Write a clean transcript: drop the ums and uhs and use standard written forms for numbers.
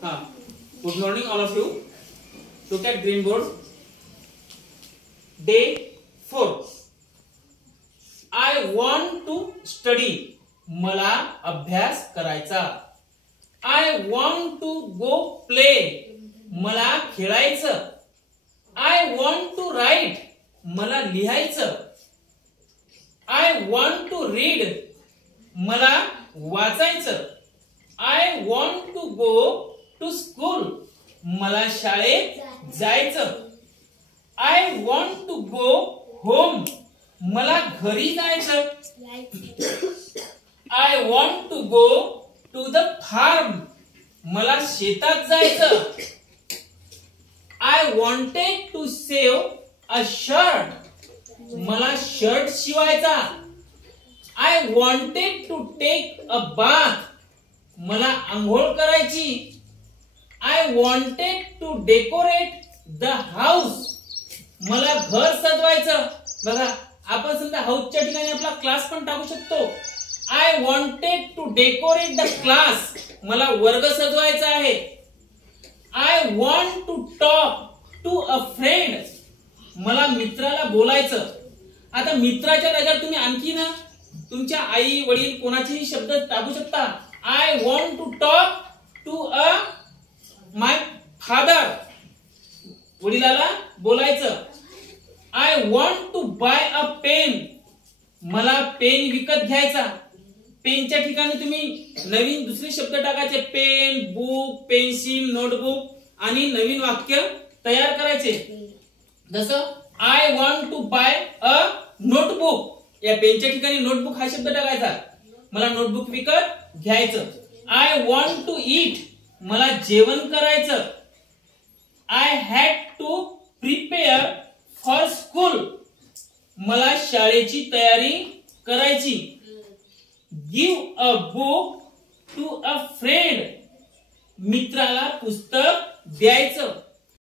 Good morning all of you. Look at green board. Day 4. I want to study. मला अभ्यास करायचा. I want to go play. मला खेळायचं. I want to write. मला लिहायचं. I want to read. मला वाचायचं. I want to go to school. मला शाळेत जायचं. I want to go home. मला घरी जायचं. I want to go to the farm. मला शेतात जायचं. I wanted to save a shirt. मला शर्ट शिवायचा. I wanted to take a bath. मला आंघोळ करायची. I wanted to decorate the house. मला घर सजवायचं. बघा आपण समजा हाऊसच्या ठिकाणी आपला क्लास पण टाकू शकतो. I wanted to decorate the class. मला वर्ग सजवायचा आहे. I want to talk to a friend. मला मित्राला बोलायचं. आता मित्राच्या जागेवर तुम्ही आणखी ना तुमच्या आई वडील कोणाचेही शब्द टाकू शकता. I want to talk to my father. वडिलाला बोलायचं. I want to buy a pen. मला पेन विकत घ्यायचा. पेनच्या ठिकाणी तुम्ही नवीन दुसरे शब्द टाकायचे. पेन, बुक, पेन्सिल, नोटबुक आणि नवीन वाक्य तयार करायचे. जसं I want to buy a notebook. या पेनच्या ठिकाणी नोटबुक हा शब्द टाकायचा. मला नोटबुक विकत घ्यायचं. I want to eat. मला जेवण करायचं. I had to prepare for school. मला शाळेची तयारी करायची. Give a book to a friend. मित्राला पुस्तक द्यायचं.